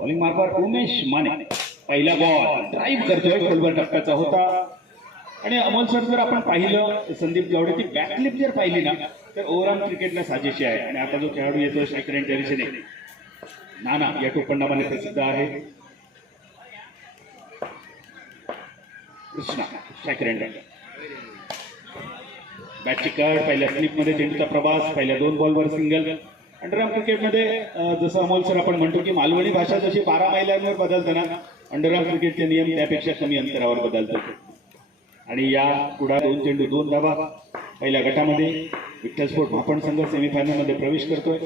Bowling मार्कवर Umesh Mane पहिला ball drive करतोय खोलवर टप्प्याचा होता आणि अमोल सर जर आपण पाहिलं संदीप गावडेची बॅकलिप जर पाहिली ना तर ओव्हरऑल क्रिकेटला साजेशी आहे आणि आता जो खेळाडू येतोय स्ट्रायकर एंड दिशेने नाना या टोपणनावाने प्रसिद्ध आहे कृष्णा स्ट्रायकर एंड बॅटची कट पहिल्या स्लिपमध्ये चेंडूचा प्रवास पहिल्या 2 बॉलवर सिंगल अंडरआर्म क्रिकेटमध्ये जसं अमोल सर आपण म्हणतो की मालवणी भाषा जशी 12 मैलांवर बदलताना अंडरआर्म क्रिकेटचे नियम त्यापेक्षा कमी अंतरावर बदलतात आणि या पुढा 2 चेंडू 2 धावा पहिल्या गटामध्ये विठ्ठल स्पोर्ट मापण संघ सेमीफायनल मध्ये प्रवेश करतोय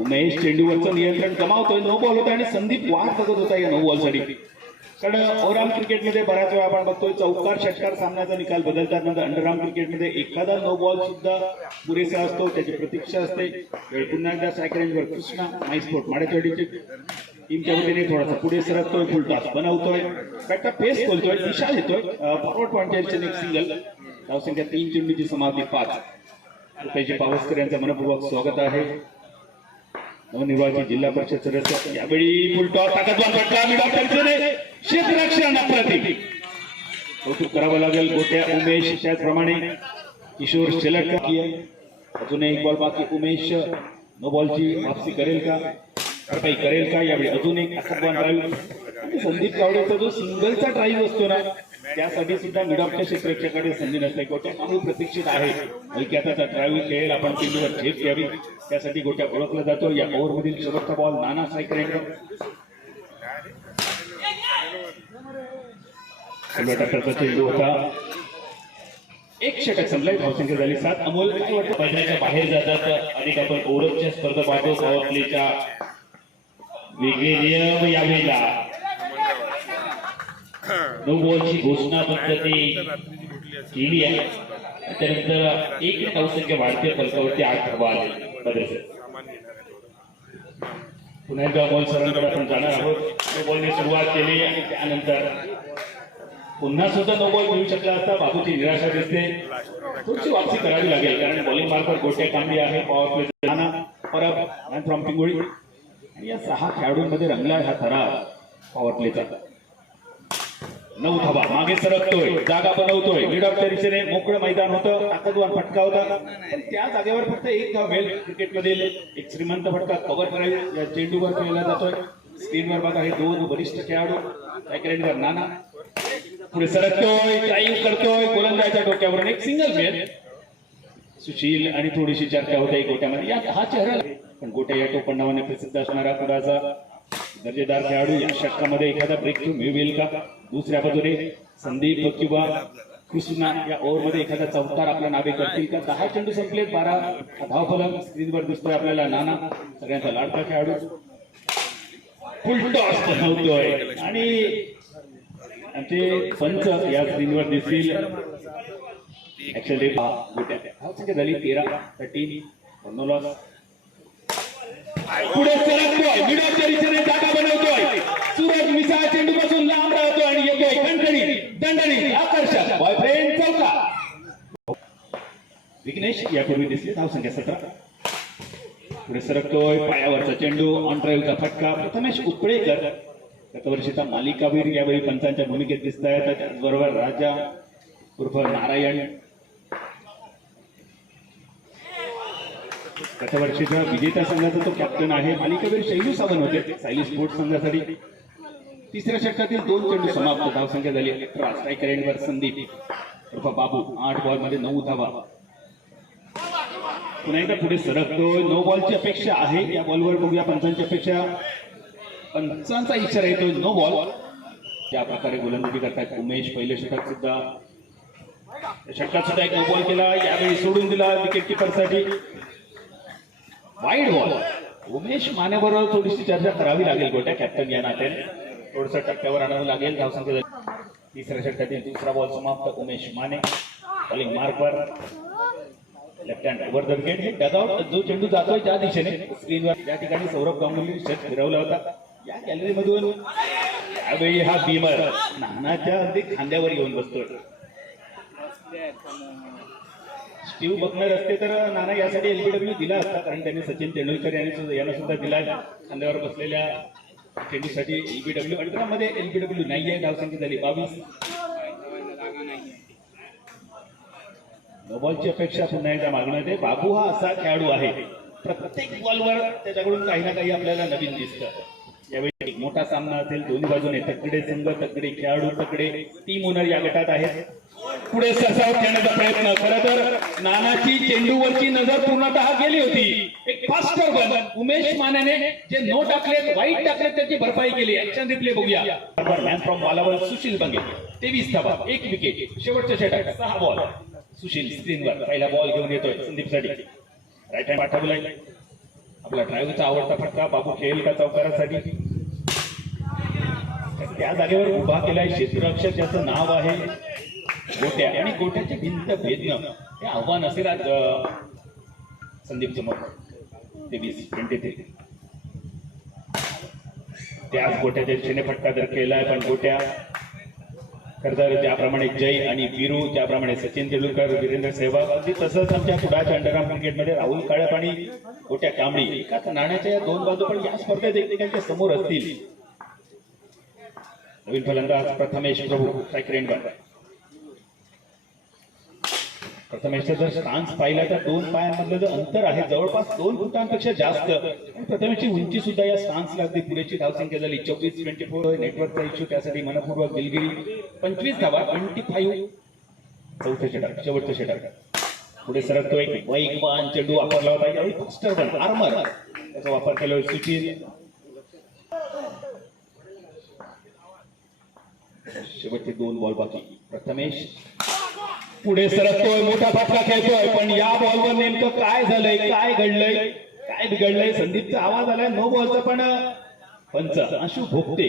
उमेश चेंडूवरचं नियंत्रण गमावतोय नो बॉल होता आणि संदीप वाट बघत होता या नो बॉलसाठी कारण ओव्हरऑल क्रिकेटमध्ये बऱ्याच वेळा आपण बघतोय चौकार षटकार सामन्याचा निकाल बदलतात नंतर अंडरआर्म क्रिकेटमध्ये एखादा नो बॉल सुद्धा पुरेसा असतो त्याची प्रतीक्षा असते वेळ पुन्हा एकदा स्ट्रायकर रेंजवर कृष्णा माई स्पोर्ट माडेचवाडीचे टीमच्या वतीने थोडासा पुढे सरकतोय फुल टॉस बनवतोय बॅटचा फेस खोलतोय दिशा देतोय फॉरवर्ड पॉइंटचे एक सिंगल धावसंख्या 3 चेंडूची समाप्ती 5 रुपयाचे पावसकर यांचं मनपूर्वक स्वागत आहे नवनिर्वाचित जिल्हा परिषद सदस्य यावेळी फुल टॉस ताकदवान फटका मिडॉक्टरने क्षेत्ररक्षण अप्रतिम कौतुक करावं लागेल गोट्या उमेश त्याचप्रमाणे किशोर शेलटकर की आहे अजून एक बॉल बाकी उमेश नो बॉलची वापसी करेल का काही करेल का यावेळी अजून एक ताकदवान ड्राईव्ह आणि संदीप गावडेचा जो सिंगलचा ड्राईव्ह असतो ना त्यासाठी सुद्धा मिडॉकच्या क्षेत्ररक्षकाकडे संधी नसते गोट्या म्हणून प्रतीक्षित आहे हलक्याचा ड्राईव्ह खेळ आपण चेंडूवर झेप घ्यावी त्यासाठी गोट्या ओळखला जातो या ओव्हरमधील शेवटचा बॉल नाना स्ट्रायकर चेंडू होता एक षटक संपलाय धावसंख्या झाली 7 अमोल मैदानाच्या बाहेर जातात अनेक आपण ओव्हरच्या स्पर्धा पाहतो पॉवर प्लेच्या वेगळे नियम यावेळेला नो बॉलची घोषणा पद्धती केली आहे त्यानंतर एक धावसंख्या वाढते फलकावरती 8 धावा बदल पुन्हा एकदा बॉल सरांकडे आपण जाणार आहोत नो बॉलने सुरुवात केली आणि त्यानंतर पुन्हा सुद्धा नो बॉल मिळू शकला असता बाबूची निराशा दिसते थोडीशी वापसी करावी लागेल कारण बॉलिंग मार्कवर गोट्या कामली आहे power play Nana Parab from Pingoli आणि या 6 खेळाडूंमध्ये रंगला हा थरा पॉवर प्लेचा 9 धावा मागे सरकतोय जागा बनवतोय मिडॉकच्या दिशेने मोकळं मैदान होतं ताकदवान फटका होता पण त्या जागेवर फक्त एक धाव मिळेल क्रिकेटमधील एक श्रीमंत फटका कव्हर ड्राईव्ह या चेंडूवर खेळला जातोय स्क्रीनवर बघा हे 2 वरिष्ठ खेळाडू स्ट्रायकर नाना पुढे सरकतोय ड्राईव्ह करतोय गोलंदाजाच्या डोक्यावरून एक सिंगल मिळेल सुशील आणि थोडीशी चर्चा होते गोट्यामध्ये या हा चेहरा पण गोट्या या टोपणनावाने प्रसिद्ध असणारा पुढाचा दर्जेदार खेळाडू या षटकामध्ये एखादा ब्रेक थ्रू मिळवेल का दुसऱ्या बाजूने संदीप किंवा कृष्णा या ओव्हरमध्ये एखादा चौकार आपल्या नावे करतील का 10 चेंडू संपलेत 12 धावफलक स्क्रीनवर दिसतोय आपल्याला नाना सगळ्यांचा लाडका खेळाडू फुल टॉस बनवतोय आणि आमचे पंच या स्क्रीनवर दिसतील ऍक्च्युअली गोट्या झाली 13 नो लॉस पुढे सरकतोय मिडॉकच्या दिशेने जागा बनवतोय सूरज मिसा चेंडूपासून लांब राहतोय आणि येतोय खणखणी दंडणी आकर्षक बॉयफ्रेंड चौका विघ्नेश यापूर्वी दिसले धावसंख्या 17 पुढे सरकतोय पायावरचा चेंडू ऑन ड्राईव्हचा फटका प्रथमेश उपळेकर गतवर्षीचा मालिकावीर यावेळी पंचांच्या भूमिकेत दिसत आहेत त्याचबरोबर राजा उर्फ नारायण गतवर्षीचा विजेता संघाचा तो कॅप्टन आहे मालिकावीर शैलू सावंत होते सायली स्पोर्ट्स संघासाठी तिसऱ्या षटकातील 2 चेंडू समाप्त धावसंख्या झाली 18 स्ट्रायकर एंडवर संदीप उर्फ बाबू 8 बॉल मध्ये 9 धावा पुन्हा एकदा पुढे सरकतोय नो बॉलची अपेक्षा आहे या बॉलवर बघूया पंचांची अपेक्षा पंचांचा इशारा येतोय नो बॉल त्या प्रकारे गोलंदाजी करतात उमेश पहिले षटक सुद्धा षटकात सुद्धा एक नो बॉल केला यावेळी सोडून दिला विकेट किपरसाठी वाईड बॉल उमेश मानेबरोबर थोडीशी चर्चा करावी लागेल गोट्या कॅप्टन या नात्याने थोडंसं टप्प्यावर आणावं लागेल धावसंख्या तिसऱ्या षटकातील दुसरा बॉल समाप्त उमेश माने बॉलिंग मार्कवर left hand over the wicket हे डगआउट जो चेंडू जातोय त्या दिशेने स्क्रीनवर या ठिकाणी सौरभ गांगुली शट फिरवला होता या गॅलरीमधून यावेळी हा बीमर नानाच्या अगदी खांद्यावर येऊन बसतोय स्टीव्ह बकनर असते तर नाना यासाठी एलबीडब्ल्यू दिला असता, कारण त्यांनी सचिन तेंडुलकर यांना सुद्धा दिला खांद्यावर बसलेल्या चेंडूसाठी एलबीडब्ल्यू. अल्ट्रामध्ये एलबीडब्ल्यू नाहीये. धावसंख्या झाली 22. नो बॉलची अपेक्षा पुन्हा एकदा मागण्यात आहे. बाबू हा असा खेळाडू आहे, प्रत्येक बॉलवर त्याच्याकडून काही ना काही आपल्याला नवीन दिसतं. यावेळी एक मोठा सामना असेल, दोन्ही बाजूने तगडे संघ, तगडे खेळाडू, तगडे टीम ओनर या गटात आहेत. पुढे सरसावत खेळण्याचा प्रयत्न. खरं तर नानाची चेंडूवरची नजर पूर्णतः गेली होती. एक फास्टर बॉल उमेश मानेने जे नो टाकलेत, वाईट टाकलेत, त्याची भरपाई केली. ऍक्शन रिप्ले बघूया. मॅन फ्रॉम बॉलावर सुशील बंगे 23 धावा, 1 विकेट. शेवटच्या षटक 6 बॉल. सुशील स्क्रीनवर पहिला बॉल घेऊन येतोय संदीपसाठी. राईट हँड पाठवलाय. आपला ड्रायव्हरचा आवडता फटका. बाबू खेळेल का चौकारासाठी? त्या जागेवर उभा केलाय क्षेत्ररक्षक, ज्याचं नाव आहे गोट्या. आणि गोट्याची भिंत भेदणं हे आव्हान असेल आज संदीप समोर. 23-23 त्याच गोट्याच्या दिशेने फटका जर केलाय, पण गोट्या खरं ज्याप्रमाणे जय आणि वीरू, त्याप्रमाणे सचिन तेंडुलकर, वीरेंद्र सहवाग, अगदी तसंच आमच्या पुढाच्या अंडरआर्म क्रिकेटमध्ये राहुल काळप आणि गोट्या कांबळी एकाच नाण्याच्या या दोन बाजू पण या स्पर्धेत एकमेकांच्या समोर असतील. नवीन फलंदाज प्रथमेश प्रभू स्ट्राईक रेंजवर. प्रथमेशचा जर स्टान्स पाहिला तर 2 पायांमधलं जो अंतर आहे जवळपास 2 फुटांपेक्षा जास्त. प्रथमेशची उंची सुद्धा या स्टान्सला अगदी पुरेची. धावसंख्या झाली 24-24. नेटवर्कचा इश्यू, त्यासाठी मनपूर्वक दिलगिरी. 25 धावा, 25. चौथे षटक, शेवटचं षटक. पुढे सरकतो एक वेगवान चेंडू वापरला होता. यावेळी फास्टर बॉल आर्मर त्याचा वापर केला. सुशील शेवटचे 2 बॉल बाकी. प्रथमेश पुढे सरकतोय, मोठा फटका खेळतोय, पण या बॉलवर नेमकं काय झालंय, काय घडलंय, काय बिघडलंय? संदीपचा आवाज आलाय नो बॉलचा, पण पंच आशू भोगते.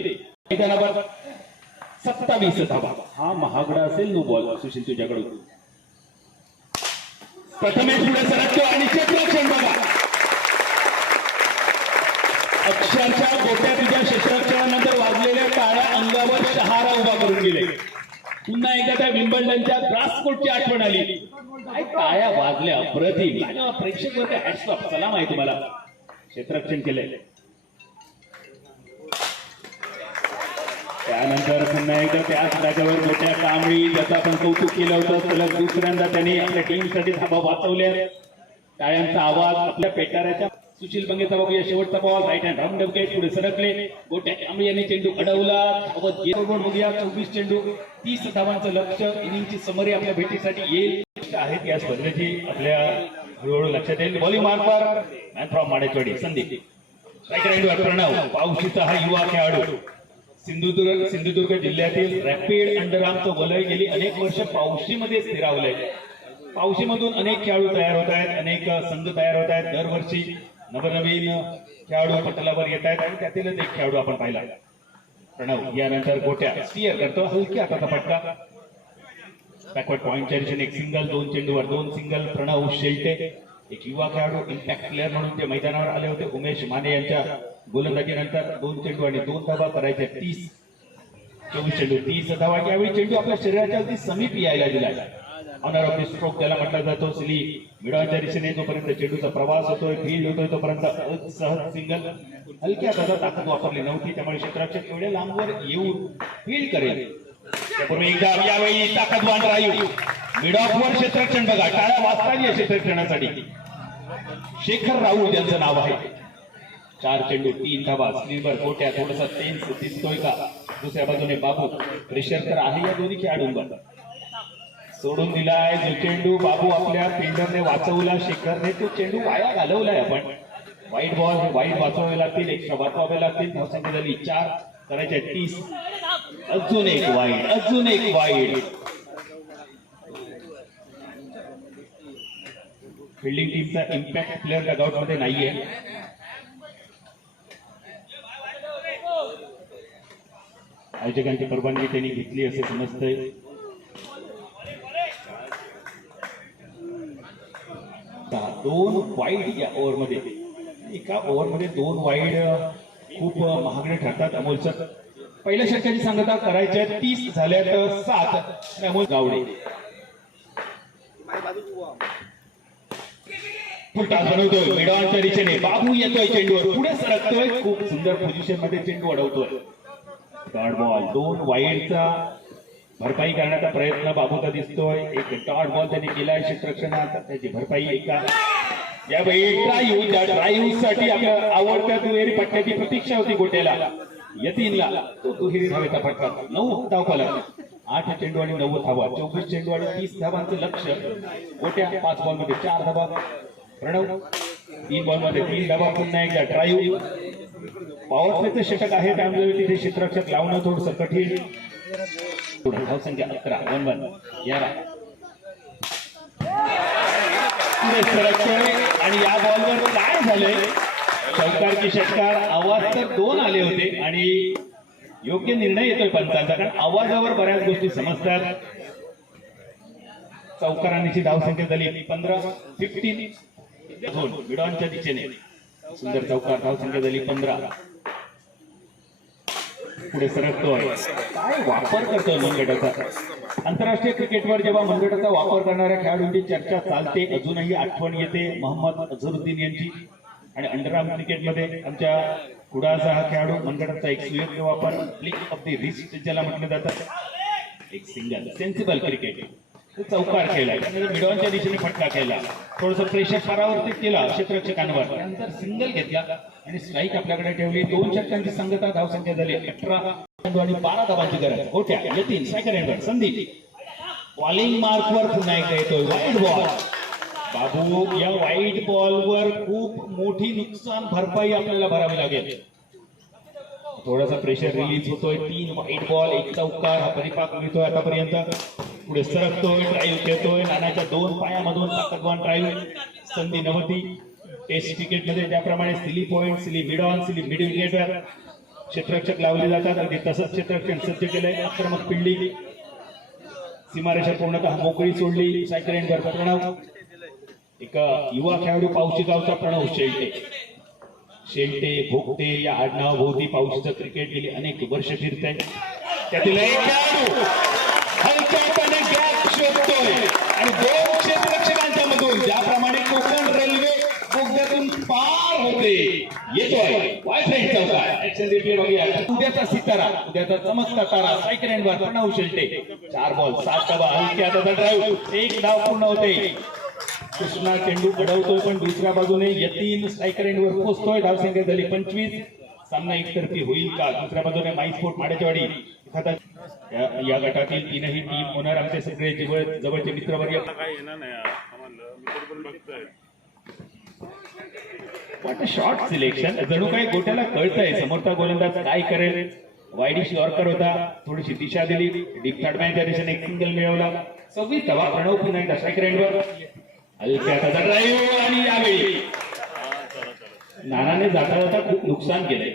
27 धावा. हा महागडा असेल नो बॉल. सुशील तुझ्याकडून. प्रथमेश पुढे सरकतो आणि क्षेत्ररक्षण बघा. अक्षरशः गोट्या तुझ्या क्षेत्ररक्षणानंतर वाजलेल्या टाळ्या अंगावर शहारा उभा करून गेले. पुन्हा एकदा त्या विम्बल्डनच्या ब्रासकोटची आठवण आली. काय टाळ्या वाजल्या, अप्रतिम. प्रेक्षक वर्ग हॅट्स ऑफ, सलाम आहे तुम्हाला. क्षेत्ररक्षण केलंय. त्यानंतर पुन्हा एकदा त्याच जागेवर मोठ्या कांबळी, ज्याचं आपण कौतुक केलं होतं, सलग दुसऱ्यांदा त्यांनी आपल्या टीमसाठी धाबा वाचवल्या. टाळ्यांचा आवाज आपल्या पेटाऱ्याच्या. सुशील बंगेचा बघूया शेवटचा ball. Right hand round wicket. पुढे सरकले. गोट्या कांबळी यांनी चेंडू अडवला. धावत गेला. बघूया 24 चेंडू, 30 धावांचं लक्ष्य. इनिंगची समरी आपल्या भेटीसाठी येईल आहेत या स्पर्धेची आपल्या हळूहळू लक्षात येईल. Bowling marker man from Madechwadi Sandeep. Strike रेंजवर प्रणव पावशीचा हा युवा खेळाडू. सिंधुदुर्ग जिल्ह्यातील रॅपिड अंडरआर्मचं वलय गेली अनेक वर्ष पावशीमध्ये स्थिरावलंय. पावशीमधून अनेक खेळाडू तयार होत आहेत, अनेक संघ तयार होत आहेत. दरवर्षी नवनवीन खेळाडू पटलावर येत आहेत आणि त्यातीलच एक खेळाडू आपण पाहिला प्रणव. यानंतर गोट्या स्टिअर करतो, हलकी हाताचा फटका. बॅकवर्ड पॉइंटच्या दिशेने एक सिंगल, 2 चेंडूवर 2 सिंगल. प्रणव शेलटे एक युवा खेळाडू, इम्पॅक्ट प्लेअर म्हणून ते मैदानावर आले होते. उमेश माने यांच्या गोलंदाजीनंतर 2 चेंडू आणि 2 धावा करायच्या. 24 चेंडू 30 धावा. यावेळी चेंडू आपल्या शरीराच्या अगदी समीप यायला दिला. ऑनर ऑफ द स्ट्रोक त्याला म्हटलं जातो. सिली मिडॉनच्या दिशेने जोपर्यंत चेंडूचा प्रवास होतोय, फील्ड होतोय, तोपर्यंत सहज सिंगल. हलक्या हाताचा ताकद वापरली नव्हती, त्यामुळे क्षेत्ररक्षक एवढ्या लांबवर येऊन फील्ड करेल. त्यापूर्वी एकदा यावेळी ताकदवान राहील. मिडॉकवर क्षेत्ररक्षण बघा. टाळ्या वाजताही या क्षेत्ररक्षणासाठी. शेखर राहुल त्यांचं नाव आहे. 4 चेंडू 3 धावा. स्क्रीनवर गोट्या थोडासा टेन्स दिसतोय का? दुसऱ्या बाजूने बाबू प्रेशर तर आहे या दोन्ही खेळाडूंवर. सोडून दिलाय जो चेंडू. बाबू आपल्या फिल्डरने वाचवला. शेखरने तो चेंडू वाया घालवलाय. आपण वाईट बॉल, वाईट वाचवावे लागतील, एक्स्ट्रा वाचवावे लागतील. धावसंख्या झाली 4 करायच्या 30. अजून एक वाईट, अजून एक वाईट. फिल्डिंग टीमचा इम्पॅक्ट प्लेअर डगआउट मध्ये नाहीये. आयोजकांची परवानगी त्यांनी घेतली असे समजतंय. दोन वाईड या ओव्हरमध्ये. एका ओव्हरमध्ये 2 वाईड खूप महागडे ठरतात. अमोलचं पहिल्या षटकाची सांगता करायच्या 30 झाल्या तर 7. अमोल गावडे फुलटास बनवतोय मिडॉनच्या दिशेने. बाबू येतोय चेंडूवर, पुढे सरकतोय, खूप सुंदर पोझिशन मध्ये चेंडू अडवतोय. डॉट बॉल, 2 वाईडचा भरपाई करण्याचा प्रयत्न बाबूचा दिसतोय. एक डॉट बॉल त्यांनी केलाय क्षेत्ररक्षणात, त्याची भरपाई एका यावेळी ड्राईव्ह साठी आपल्या आवडत्या दुहेरी पट्ट्याची प्रतीक्षा होती गोट्याला. यतीनला तो दुहेरी धावेचा फटका. 9 धावफलक, 8 चेंडू आणि 9 धावा, 24 चेंडू आणि 30 धावांचं लक्ष्य. गोट्या 5 बॉलमध्ये 4 धावा. प्रणव 3 बॉलमध्ये 3 धावा. पुन्हा एकदा ड्राईव्ह. पॉवर प्लेचं षटक आहे, त्यामुळे तिथे क्षेत्ररक्षक लावणं थोडंसं कठीण. धावसंख्या 11, 1-1. याला पुढे सरकतोय आणि या बॉलवर काय झालंय, चौकार की षटकार. आवाज तर 2 आले होते आणि योग्य निर्णय येतोय पंचांचा, कारण आवाजावर बऱ्याच गोष्टी समजतात. चौकारांची धावसंख्या झाली 15 झोन मिडॉनच्या दिशेने. सुंदर चौकार, धावसंख्या झाली 15. पुढे सरकतोय, काय वापर करतोय मनगटाचा. आंतरराष्ट्रीय क्रिकेटवर जेव्हा मनगटाचा वापर करणाऱ्या खेळाडूंची चर्चा चालते, अजूनही आठवण येते मोहम्मद अझरुद्दीन यांची. आणि अंडरआर्म क्रिकेटमध्ये आमच्या कुडाचा हा खेळाडू मनगटाचा एक सुयोग्य वापर, फ्लिक ऑफ द रिस्ट ज्याला म्हटलं जातं, एक सिंगल सेन्सिबल क्रिकेट. चौकार केलाय, मिडॉनच्या दिशेने फटका केला, थोडस प्रेशर परावर्तित केला क्षेत्ररक्षकांवर, त्यानंतर सिंगल घेतला आणि स्ट्राईक आपल्याकडे ठेवली. 2 षटकांची संगता. धावसंख्या झाली 18 आणि 12 धावांची गरज. गोट्या यतीन स्ट्रायकर एंडर. संधी बॉलिंग मार्कवर पुन्हा एकदा येतोय वाईड बॉल. बाबू या वाईड बॉलवर खूप मोठी नुकसान भरपाई आपल्याला भरावी लागेल. थोडासा प्रेशर रिलीज होतोय. 3 वाईड बॉल, 1 चौकार, हा परिपाक मिळतोय आतापर्यंत. पुढे सरकतोय, ड्राईव्ह घेतोय, नानाच्या 2 पायामधून ताकदवान ड्राईव्ह. संधी नव्हती. टेस्ट क्रिकेटमध्ये ज्याप्रमाणे silly point, silly mid on, silly mid विकेटवर क्षेत्ररक्षक लावले जातात, अगदी तसंच क्षेत्ररक्षण सज्ज केलंय. आक्रमक फिल्डिंग, सीमारेषा पूर्णतः मोकळी सोडली. स्ट्रायकर एंडवर प्रणव, एक युवा खेळाडू पावशी गावचा प्रणव शेल्टे. शेल्टे भोगटे या आडनावाभोवती पावशीचं क्रिकेट गेली अनेक वर्ष फिरतंय. त्यातील एक खेळाडू हलक्यापणे गॅप शोधतोय आणि 2 क्षेत्ररक्षकांच्या मधून ज्याप्रमाणे कोकण रेल्वे बोगद्यातून पार होते येतोय वायफ्रेंड चौकार. ऍक्शन रिप्ले बघूया. उद्याचा सितारा, उद्याचा चमकता तारा स्ट्रायकर एंडवर प्रणव शेल्टे. 4 बॉल 7 धावा. हलक्या हाताचा ड्राईव्ह, 1 धाव पूर्ण होते. कृष्णा चेंडू अडवतोय, पण दुसऱ्या बाजूने यतीन स्ट्रायकर एंडवर पोहोचतोय. धावसंख्या झाली 25. सामना एकतर्फी होईल का? दुसऱ्या बाजूने माईस्पोर्ट माडेचवाडी. या गटातील 3ही टीम होणार आमचे सगळे जवळचे मित्रवर्ग. शॉर्ट सिलेक्शन, जणू काही गोट्याला कळतंय समोरचा गोलंदाज काय करेल. वाईडिश यॉर्कर होता, थोडीशी दिशा दिली. डीप थर्डमॅनच्या दिशेने एक सिंगल मिळवला. 26 धावा. प्रणव पुन्हा एकदा स्ट्रायकर एंडवर. हलक्या हाताचा ड्राईव्ह आणि यावेळी नानाने जाता जाता खूप नुकसान केलंय.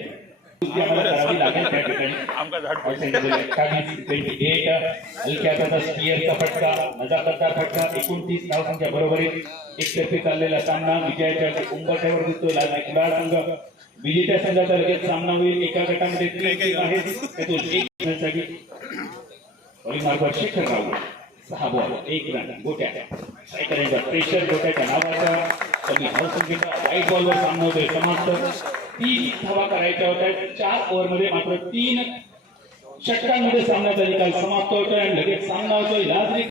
आम्हाला करावी लागेल त्या ठिकाणी. 28 हलक्या हाताचा स्पियरचा फटका, नजाकतदार फटका. 29 धावसंख्या बरोबरीत एकतर्फी चाललेला सामना विजयाच्या उंबरठ्यावर दिसतोय. लाल संघ विजेत्या संघाचा लगेच सामना होईल. एका गटामध्ये 3 टीम आहेत, त्यातून 1 साठी बॉलिंग मार्कवर शेखर राहू. 6 बॉल 1 रन. गोट्या स्ट्रायकर एंडर. प्रेशर गोट्याच्या नावाचा कमी धावसंख्येचा वाईट बॉलवर सामना होतोय समाप्त. 3 धावा करायच्या होत्या 4 ओव्हरमध्ये, मात्र 3 षटकांमध्ये सामन्याचा निकाल समाप्त होतोय आणि लगेच सामना होतोय.